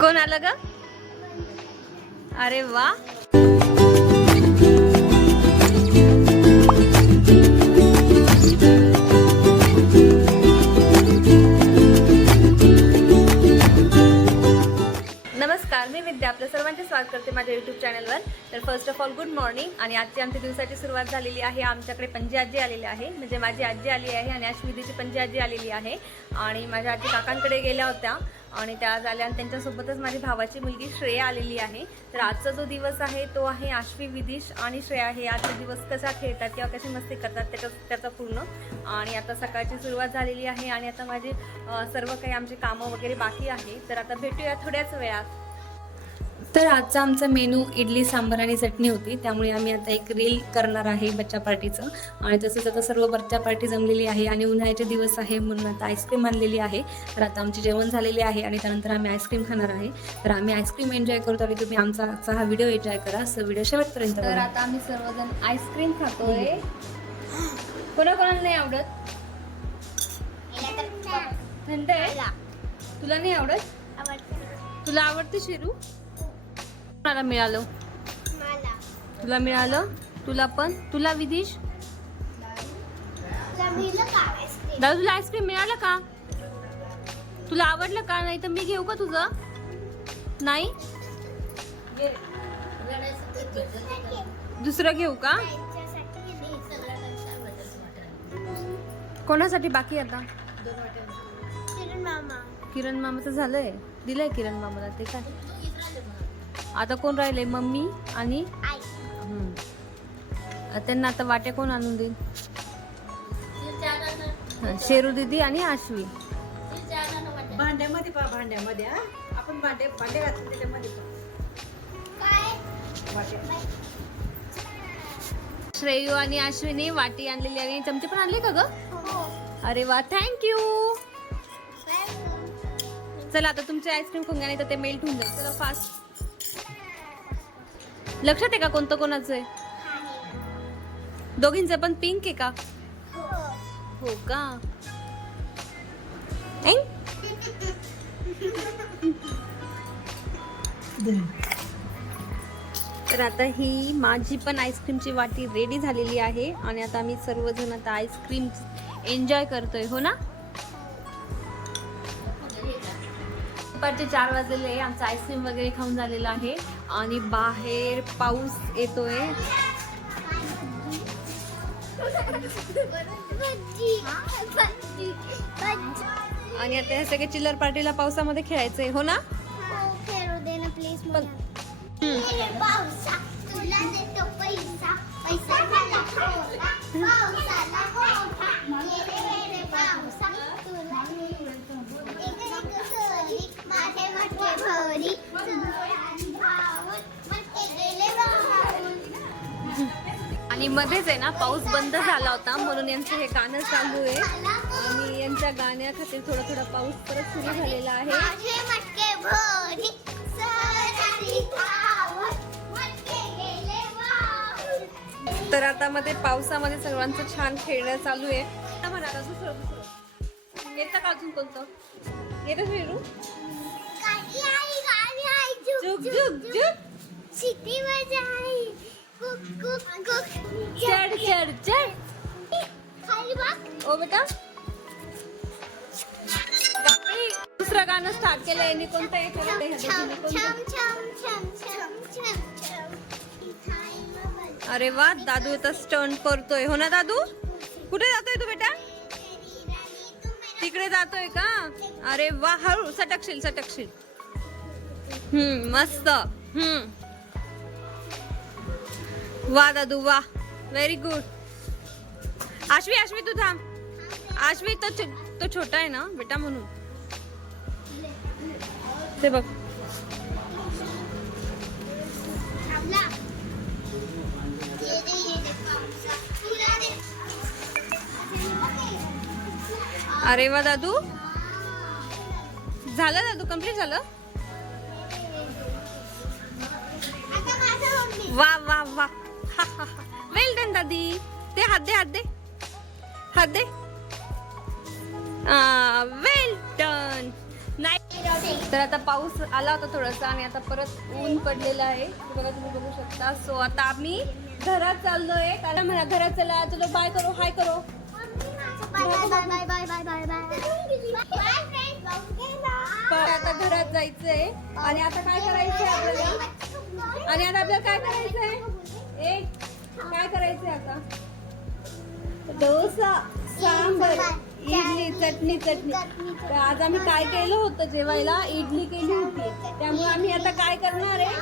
कोण आलं ग? अरे वा. नमस्कार, मी विद्या. आपलं सर्वांचे स्वागत करते माझ्या यूट्यूब चॅनलवर. तर first of all good morning. आणि आजची आमच्या दिवसाची सुरुवात झालेली आहे. आमच्याकडे पणजी आजी आलेली आहे, म्हणजे माझी आजी आली आहे आणि अश्विनीची पणजी आजी आलेली आहे. आणि माझ्या आजी काकांकडे गेल्या होत्या आणि त्या आज आल्या आणि त्यांच्यासोबतच माझी भावाची मुलगी श्रेया आलेली आहे. तर आजचा जो दिवस आहे तो आहे आश्वी, विदिश आणि श्रेया हे आजचा दिवस कसा खेळतात किंवा कशी मस्ती करतात त्याचा पूर्ण. आणि आता सकाळची सुरुवात झालेली आहे आणि आता माझे सर्व काही आमचे कामं वगैरे बाकी आहे. तर आता भेटूया थोड्याच वेळात. तर आजचा आमचा मेनू इडली, सांबार आणि चटणी होती. त्यामुळे आम्ही आता एक रील करणार आहे बच्चा पार्टीचं. आणि तसंच आता सर्व बच्चा पार्टी जमलेली आहे आणि उन्हाळ्याचे दिवस आहे म्हणून आता आईस्क्रीम आणलेली आहे. तर आता आमचे जेवण झालेले आहे आणि त्यानंतर आम्ही आईस्क्रीम खाणार आहे. तर आम्ही आईस्क्रीम एन्जॉय करतो आणि तुम्ही आमचा हा व्हिडिओ एन्जॉय करा. सो व्हिडिओ शेवटपर्यंत. तर आता आम्ही सर्वजण आईस्क्रीम खातोय. कोणाकोणाला नाही आवडत? थंड आहे. तुला नाही आवडत? तुला आवडते शिरू? मला मिळालं. तुला मिळालं? तुला पण? तुला विदिश? दादा तुला आईस्क्रीम मिळालं का? तुला आवडलं का? नाही तर मी घेऊ का तुझं? नाही दुसरं घेऊ का? कोणासाठी बाकी आता? किरण मामाचं झालंय, दिलंय किरण मामाला. ते काय आता कोण राहिले? मम्मी आणि त्यांना आता वाट्या कोण आणून देईल? शेरू दीदी आणि आश्वी. भांड्यामध्ये भांड्यामध्ये आपण भांडे घातले त्याच्यामध्ये. श्रेयू आणि आश्वीने वाटी आणलेली आणि चमचे पण आणले का ग? अरे वा, थँक्यू. चला आता तुमचे आईस्क्रीम खाऊन घ्या, नाही तर ते मेल्ट होऊन जाईल. चला फास्ट. लक्षात आहे का कोणतं कोणाचं आहे? दोघींचं पण पिंक आहे का? हो का? तर आता ही माझी पण आईस्क्रीमची वाटी रेडी झालेली आहे आणि आता आम्ही सर्वजण आता आईस्क्रीम एन्जॉय करतोय. हो ना? दुपारचे 4 वाजलेले आहे. आमचं आईस्क्रीम वगैरे खाऊन झालेलं आहे आणि बाहेर पाऊस येतोय. आणि आता हे सगळे चिल्लर पार्टीला पावसामध्ये खेळायचंय. हो ना? आणि मध्येच आहे ना पाऊस बंद झाला होता म्हणून यांचं हे गाणं चालू आहे आणि यांच्या गाण्याखातीर थोडा थोडा पाऊस परत सुरू झालेला आहे. तर आता मध्ये पावसामध्ये सर्वांचं छान खेळणं चालू आहे. येतं का अजून कोणतं? येतं फिरू? जुग जुग जुग चढ चढ चढ. ओ बेटा, दुसरं गाणं स्टार्ट केलं यांनी. कोणतं आहे? अरे वा, दादू आता स्टंट करतोय. हो ना दादू? कुठे जातोय तू बेटा? तिकडे जातोय का? अरे वा, हळू सटकशील सटकशील. मस्त. वा दादू वा, व्हेरी गुड. आश्वी तू थांब. आश्वी तो छोटा आहे ना बेटा म्हणून. ते बघ. अरे वा दादू, झालं दादू, कम्प्लीट झालं. वा वा वा, वेल डन दादी. ते हात दे हात दे हात दे. वेल तर आता पाऊस आला होता थोडासा आणि आता परत ऊन पडलेलं आहे हे बघा, तुम्ही बघू शकता. सो आता आम्ही घरात चाललोय. कारण म्हणा घरात चला, चलो बाय करो, हाय करो. पण आता घरात जायचंय आणि आता काय करायचंय आपल्याला, आणि आता आपल्याला काय करायचंय, काय करायचंय आता, डोसा, सांबर, इडली, चटणी. तर आज आम्ही काय केलं होतं जेवायला, इडली केली होती. त्यामुळे आम्ही आता काय करणार आहे,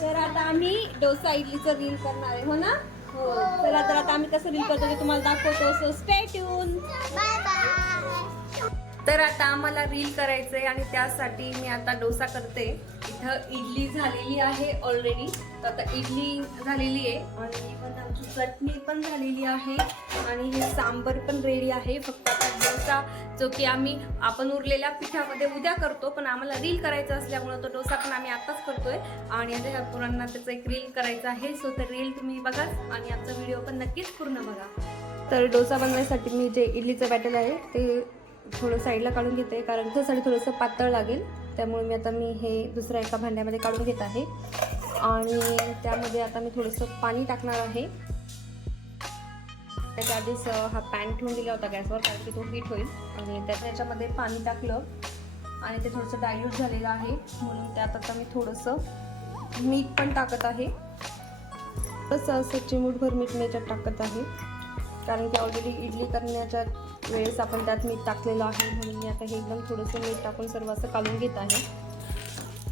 तर आता आम्ही डोसा इडलीचं रील करणार आहे, हो ना. हो, चला तर आता आम्ही कसं रील करतो ते तुम्हाला दाखवतो. So stay tune. तर आता आम्हाला रील करायचंय आणि त्यासाठी मी आता डोसा करते. इथं इडली झालेली आहे ऑलरेडी. तर आता इडली झालेली आहे आणि पण आमची चटणी पण झालेली आहे आणि हे सांबर पण रेडी आहे. फक्त आता डोसा जो की आपण उरलेल्या पिठामध्ये उद्या करतो, पण आम्हाला रील करायचं असल्यामुळं तो डोसा पण आम्ही आताच करतोय आणि आता ह्या पोरांना त्याचं एक रील करायचं आहे. सो तर रील तुम्ही बघा आणि आमचा व्हिडिओ पण नक्कीच पूर्ण बघा. तर डोसा बनवायसाठी मी जे इडलीचं बॅटर आहे ते थोडं साईडला काढून घेते, कारण त्यासाठी थोडंसं पातळ लागेल. त्यामुळे मी हे दुसऱ्या एका भांड्यामध्ये काढून घेत आहे आणि त्यामध्ये आता मी थोडंसं पाणी टाकणार आहे. त्याच्या आधीच हा पॅन ठेवून दिला होता गॅसवर, कारण की तो हीट होईल. आणि त्याच्यामध्ये पाणी टाकलं आणि ते थोडंसं डायल्यूट झालेलं आहे, म्हणून त्यात आता मी थोडंसं मीठ पण टाकत आहे. तसं असं चिमूटभर मीठ मी याच्यात टाकत आहे, कारण की ऑलरेडी इडली करण्याच्या वेळेस आपण त्यात मीठ टाकलेलं आहे. म्हणून मी आता हे एकदम थोडंसं मीठ टाकून सर्व असं काढून घेत आहे.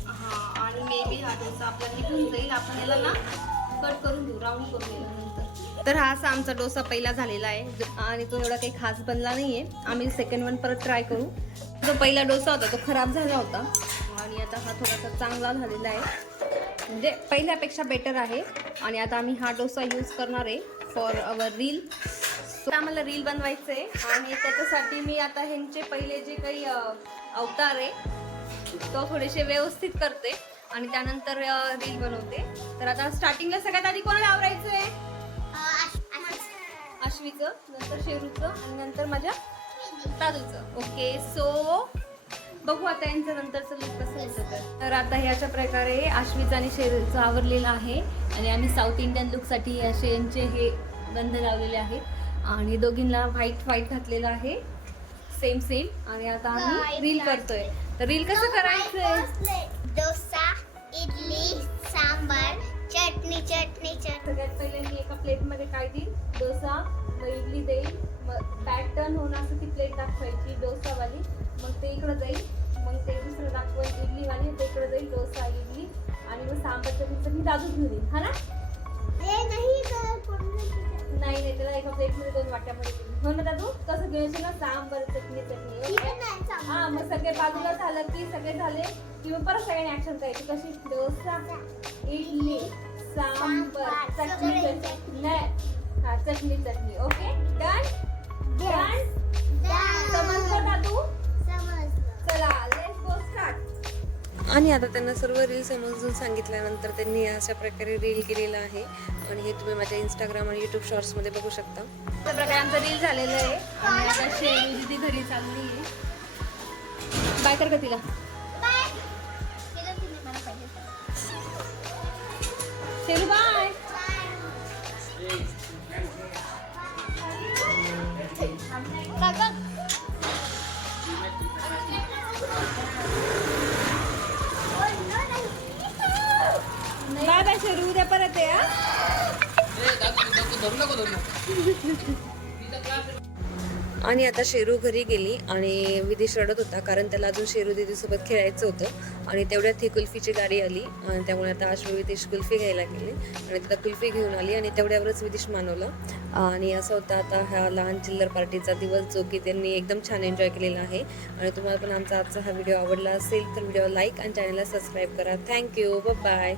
हां, आणि मे बी हा डोसा आपला निघून जाईल. आपण याला ना कट करून घेऊ, राऊंड करून गेल्यानंतर. तर हा असा आमचा डोसा पहिला झालेला आहे आणि तो एवढा काही खास बनला नाही आहे. आम्ही सेकंड वन परत ट्राय करू. जो पहिला डोसा होता तो खराब झाला होता आणि आता हा थोडासा चांगला झालेला आहे, म्हणजे पहिल्यापेक्षा बेटर आहे. आणि आता आम्ही हा डोसा यूज करणार आहे फॉर अवर रील. सो आम्हाला रील बनवायचं आहे आणि त्याच्यासाठी मी आता ह्यांचे पहिले जे काही अवतार आहे तो थोडेसे व्यवस्थित करते आणि त्यानंतर रील बनवते. तर आता स्टार्टिंगला सगळ्यात आधी कोणाला आवरायचं आहे, आश्वीचं, नंतर शेरूचं आणि नंतर माझ्या दादूचं. ओके, सो बघू आता यांचं नंतरचं लुक कसं होतं. तर आता ह्याच्या प्रकारे आश्वीचं आणि शेरूचं आवरलेलं आहे आणि आम्ही साऊथ इंडियन लुकसाठी असे यांचे हे गंध लावलेले आहेत आणि दोघींना व्हाईट घातलेलं आहे, सेम. आणि आता आम्ही रील करतोय. तर रील कसं करायचंय, डोसा, इडली, सांबार, चटणी. सगळ्यात पहिले मी एका प्लेटमध्ये काय देईल, डोसा, मग इडली देईल, मग पॅटर्न होऊन असं ती प्लेट दाखवायची डोसावाली, मग ते इकडं जाईल, मग ते दुसरं दाखवायची इडलीवाली, ते इकडं जाईल डोसा इडली आणि मग सांबारच्या पिक्चर मी दादू घेऊन येईल, हा ना. नाही, त्याला एका प्लेटमध्ये 2 वाट्यामध्ये देईल, हो ना दादू. कसं घ्यायचं ना, सांबार, चटणी. हा, मग सगळे बाजूला झालं की सगळे झाले की मग परत सगळ्यांनी ऍक्शन करायची. कशी, डोसा, इडली, सांबर, चटणी. हा, चटणी. Okay, done. समजलं दादू? चला, लेट्स गो स्टार्ट. आणि आता त्यांना सर्व रील समजून सांगितल्यानंतर त्यांनी अशा प्रकारे रील केलेलं आहे आणि हे तुम्ही माझ्या इंस्टाग्राम आणि यूट्यूब शॉर्ट्समध्ये बघू शकता. अशा प्रकारे आमचं रील झालेलं आहे आणि आता शेरू दिदी घरी चालली आहे. बाय कर का तिला, Sheru bye. Bye bye Sheru, उद्या परत आहे. आणि आता शेरू घरी गेली आणि विदेश रडत होता, कारण त्याला अजून शेरू दीदीसोबत खेळायचं होतं आणि तेवढ्यात ही कुल्फीची गाडी आली आणि त्यामुळे आता अश्वी विदेश कुल्फी घ्यायला गेली आणि तिला कुल्फी घेऊन आली आणि तेवढ्यावरच विदेश मानवलं. आणि असं होता आता हा लहान चिल्लर पार्टीचा दिवस, जो की त्यांनी एकदम छान एन्जॉय केलेला आहे. आणि तुम्हाला पण आमचा आजचा हा व्हिडिओ आवडला असेल तर व्हिडिओ लाईक आणि चॅनलला सबस्क्राईब करा. Thank you, bye.